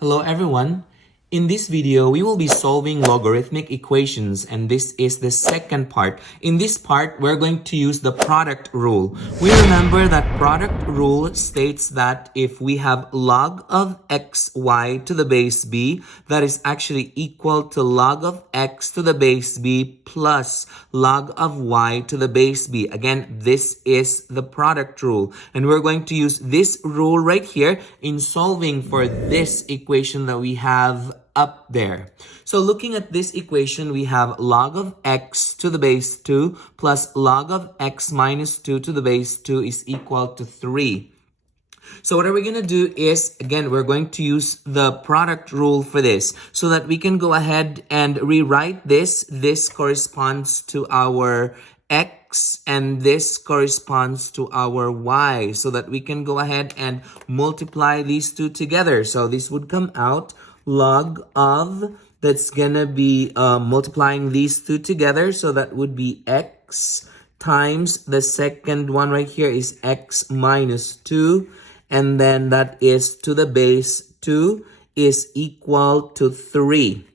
Hello everyone. In this video, we will be solving logarithmic equations, and this is the second part. In this part, we're going to use the product rule. We remember that product rule states that if we have log of xy to the base b, that is actually equal to log of x to the base b plus log of y to the base b. Again, this is the product rule, and we're going to use this rule right here in solving for this equation that we have up there. So looking at this equation, we have log of x to the base 2 plus log of x minus 2 to the base 2 is equal to 3. So what are we going to do is, again, we're going to use the product rule for this so that we can go ahead and rewrite this. This corresponds to our x and this corresponds to our y, so that we can go ahead and multiply these two together. So this would come out log of, that's gonna be multiplying these two together, so that would be x times the second one right here is x minus 2, and then that is to the base 2 is equal to 3.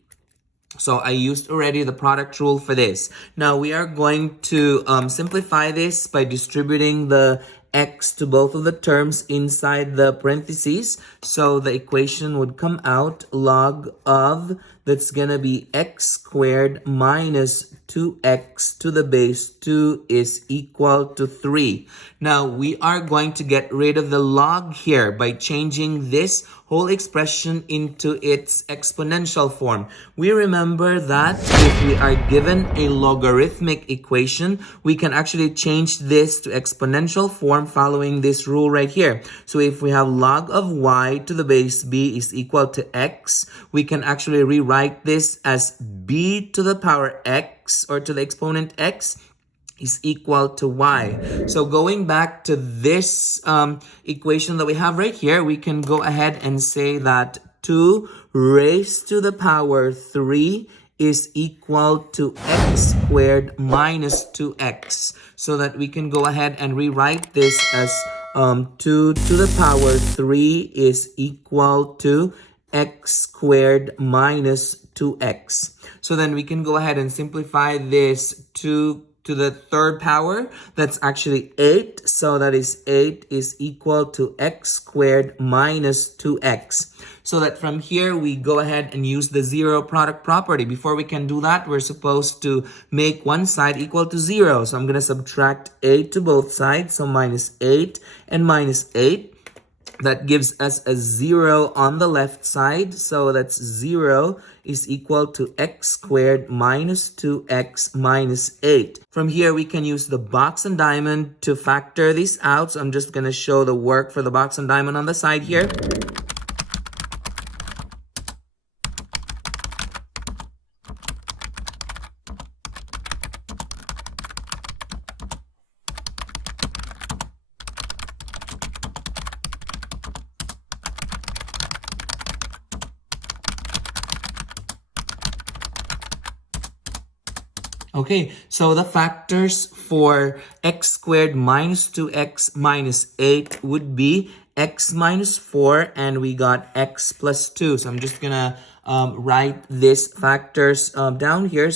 So I used already the product rule for this. Now we are going to simplify this by distributing the x to both of the terms inside the parentheses. So the equation would come out log of, that's gonna be x squared minus 2x to the base 2 is equal to 3. Now we are going to get rid of the log here by changing this whole expression into its exponential form. We remember that if we are given a logarithmic equation, we can actually change this to exponential form following this rule right here. So if we have log of y to the base b is equal to x, we can actually rewrite this as b to the power x, or to the exponent x, is equal to y. So going back to this equation that we have right here, we can go ahead and say that 2 raised to the power 3 is equal to x squared minus 2x. So that we can go ahead and rewrite this as 2 to the power 3 is equal to x squared minus 2x. So then we can go ahead and simplify this to the third power. That's actually 8. So that is 8 is equal to x squared minus 2x. So that from here, we go ahead and use the zero product property. Before we can do that, we're supposed to make one side equal to 0. So I'm going to subtract 8 to both sides. So minus 8 and minus 8. That gives us a 0 on the left side. So that's 0 is equal to x squared minus 2x minus 8. From here, we can use the box and diamond to factor this out. So I'm just going to show the work for the box and diamond on the side here. Okay, so the factors for x squared minus 2x minus 8 would be x minus 4, and we got x plus 2. So I'm just gonna write these factors down here.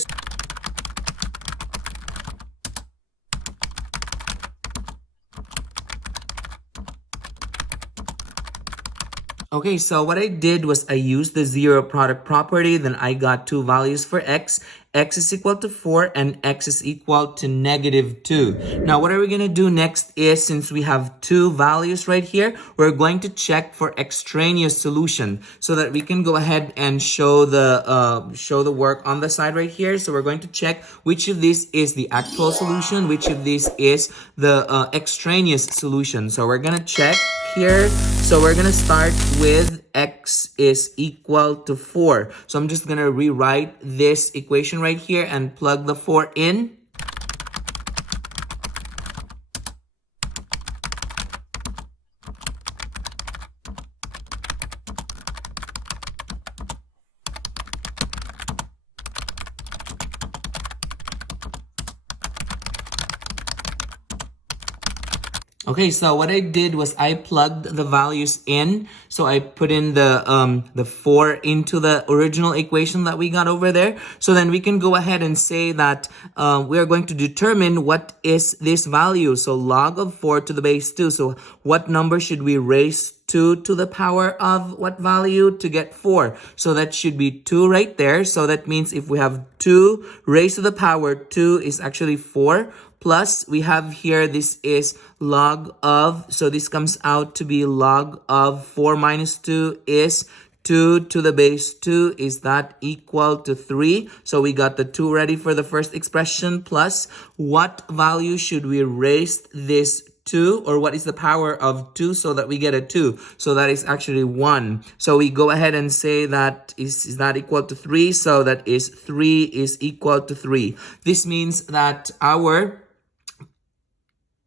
Okay, so what I did was I used the zero product property, then I got two values for x. X is equal to 4 and x is equal to negative 2. Now, what are we going to do next is, since we have two values right here, we're going to check for extraneous solution so that we can go ahead and show the work on the side right here. So we're going to check which of these is the actual solution, which of these is the extraneous solution. So we're going to check here. So we're going to start with x is equal to 4. So I'm just going to rewrite this equation right here and plug the 4 in. Okay, so what I did was I plugged the values in. So I put in the 4 into the original equation that we got over there. So then we can go ahead and say that we are going to determine what is this value. So log of 4 to the base 2. So what number should we raise 2 to the power of what value to get 4? So that should be 2 right there. So that means if we have 2 raised to the power 2 is actually 4. Plus, we have here, this is log of, so this comes out to be log of 4 minus 2 is 2 to the base 2. Is that equal to 3? So we got the 2 ready for the first expression. Plus, what value should we raise this 2, or what is the power of 2 so that we get a 2? So that is actually 1. So we go ahead and say that is that equal to 3? So that is 3 is equal to 3. This means that our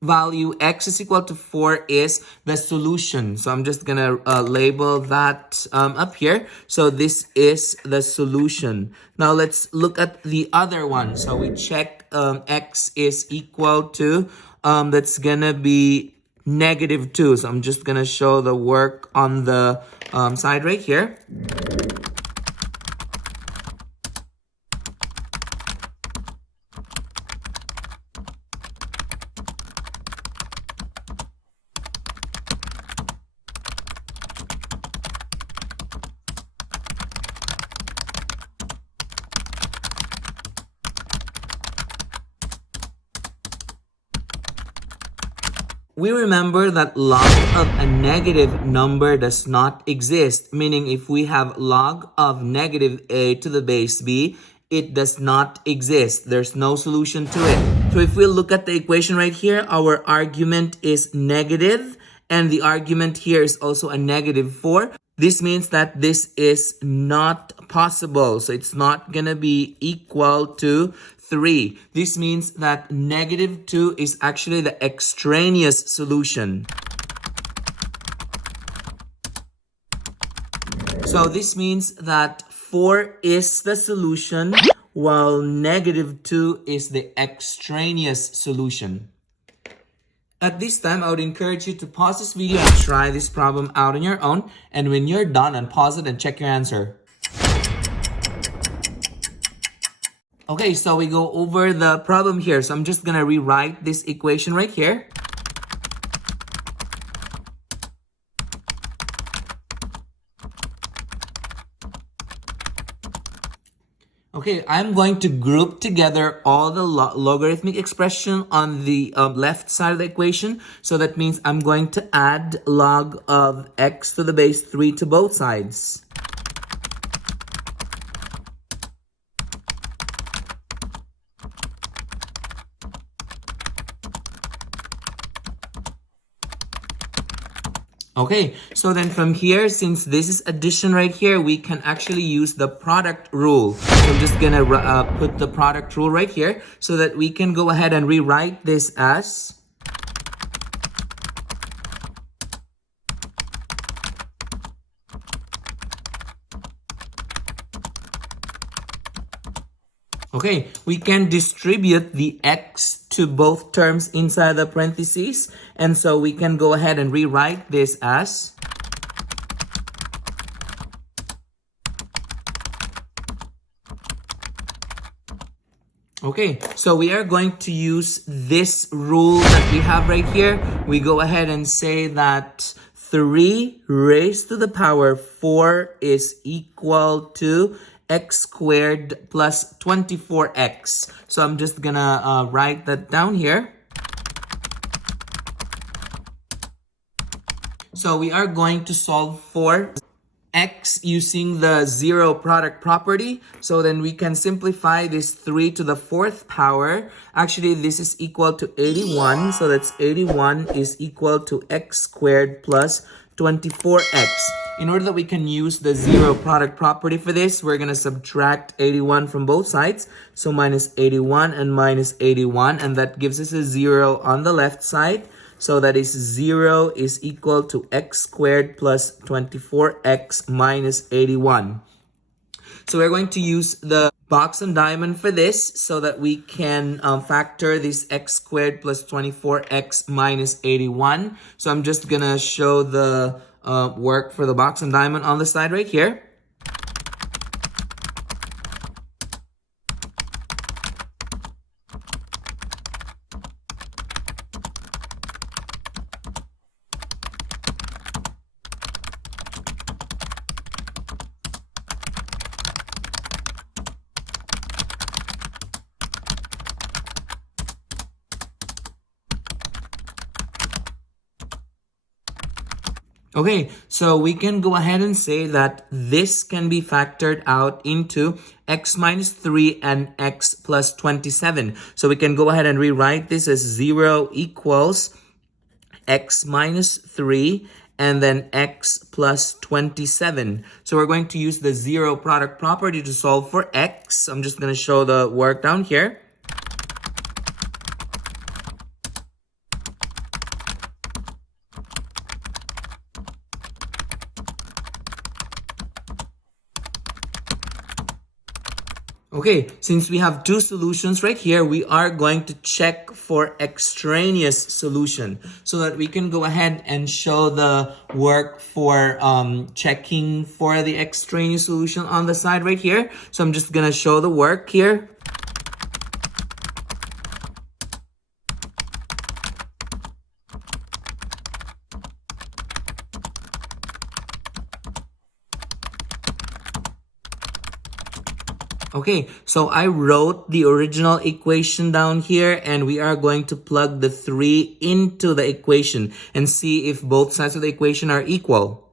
value x is equal to 4 is the solution. So I'm just gonna label that up here. So this is the solution. Now let's look at the other one. So we check x is equal to, that's gonna be -2. So I'm just gonna show the work on the side right here. We remember that log of a negative number does not exist, meaning if we have log of -a to the base b, it does not exist. There's no solution to it. So if we look at the equation right here, our argument is negative, and the argument here is also a -4. This means that this is not possible. So it's not going to be equal to 3. This means that -2 is actually the extraneous solution. So this means that 4 is the solution, while -2 is the extraneous solution. At this time, I would encourage you to pause this video and try this problem out on your own. And when you're done, unpause it and check your answer. Okay, so we go over the problem here. So I'm just going to rewrite this equation right here. Okay, I'm going to group together all the logarithmic expression on the left side of the equation. So that means I'm going to add log of x to the base 3 to both sides. Okay, so then from here, since this is addition right here, we can actually use the product rule. So I'm just gonna put the product rule right here so that we can go ahead and rewrite this as okay, we can distribute the x to both terms inside the parentheses. And so we can go ahead and rewrite this as okay, so we are going to use this rule that we have right here. We go ahead and say that 3 raised to the power 4 is equal to x squared plus 24x. So I'm just gonna write that down here. So we are going to solve for x using the zero product property. So then we can simplify this 3 to the 4th power. Actually, this is equal to 81. So that's 81 is equal to x squared plus 24x. In order that we can use the zero product property for this, we're going to subtract 81 from both sides. So minus 81 and minus 81, and that gives us a 0 on the left side. So that is 0 is equal to x squared plus 24x minus 81. So we're going to use the box and diamond for this so that we can factor this x squared plus 24x minus 81. So I'm just gonna show the work for the box and diamond on the side right here. Okay, so we can go ahead and say that this can be factored out into x minus 3 and x plus 27. So we can go ahead and rewrite this as 0 equals x minus 3 and then x plus 27. So we're going to use the zero product property to solve for x. I'm just going to show the work down here. Okay, since we have two solutions right here, we are going to check for extraneous solution so that we can go ahead and show the work for checking for the extraneous solution on the side right here. So I'm just gonna show the work here. Okay, so I wrote the original equation down here and we are going to plug the 3 into the equation and see if both sides of the equation are equal.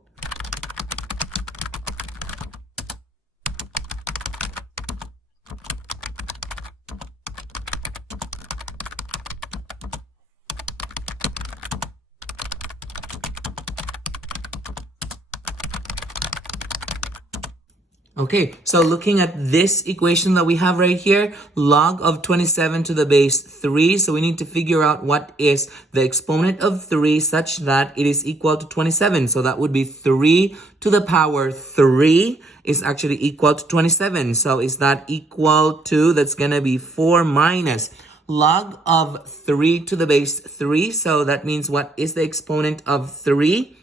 Okay, so looking at this equation that we have right here, log of 27 to the base 3. So we need to figure out what is the exponent of 3 such that it is equal to 27. So that would be 3 to the power 3 is actually equal to 27. So is that equal to, that's going to be 4 minus log of 3 to the base 3. So that means what is the exponent of 3?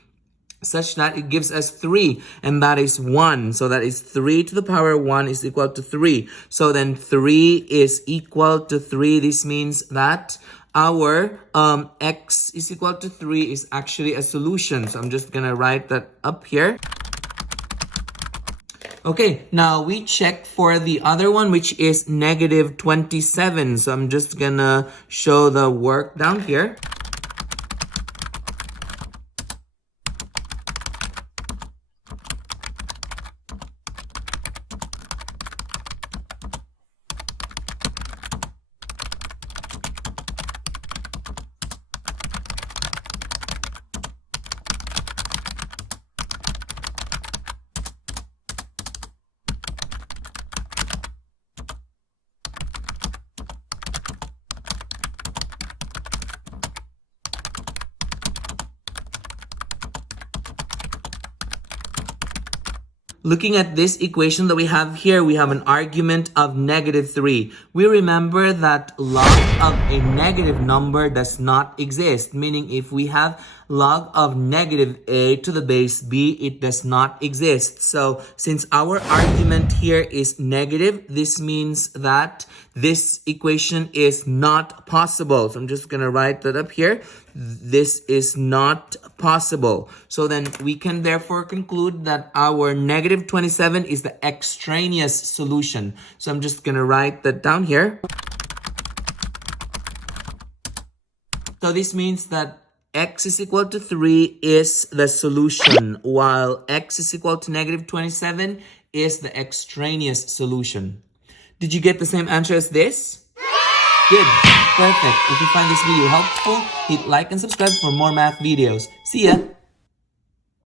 Such that it gives us 3, and that is 1. So that is 3 to the power 1 is equal to 3. So then 3 is equal to 3. This means that our x is equal to 3 is actually a solution. So I'm just going to write that up here. Okay, now we check for the other one, which is negative 27. So I'm just going to show the work down here. Looking at this equation that we have here, we have an argument of negative 3. We remember that log of a negative number does not exist, meaning if we have log of negative a to the base b, it does not exist. So since our argument here is negative, this means that this equation is not possible. So I'm just going to write that up here. This is not possible. So then we can therefore conclude that our negative 27 is the extraneous solution. So I'm just going to write that down here. So this means that x is equal to 3 is the solution, while x is equal to negative 27 is the extraneous solution. Did you get the same answer as this? Good. Perfect. If you find this video helpful, hit like and subscribe for more math videos. See ya!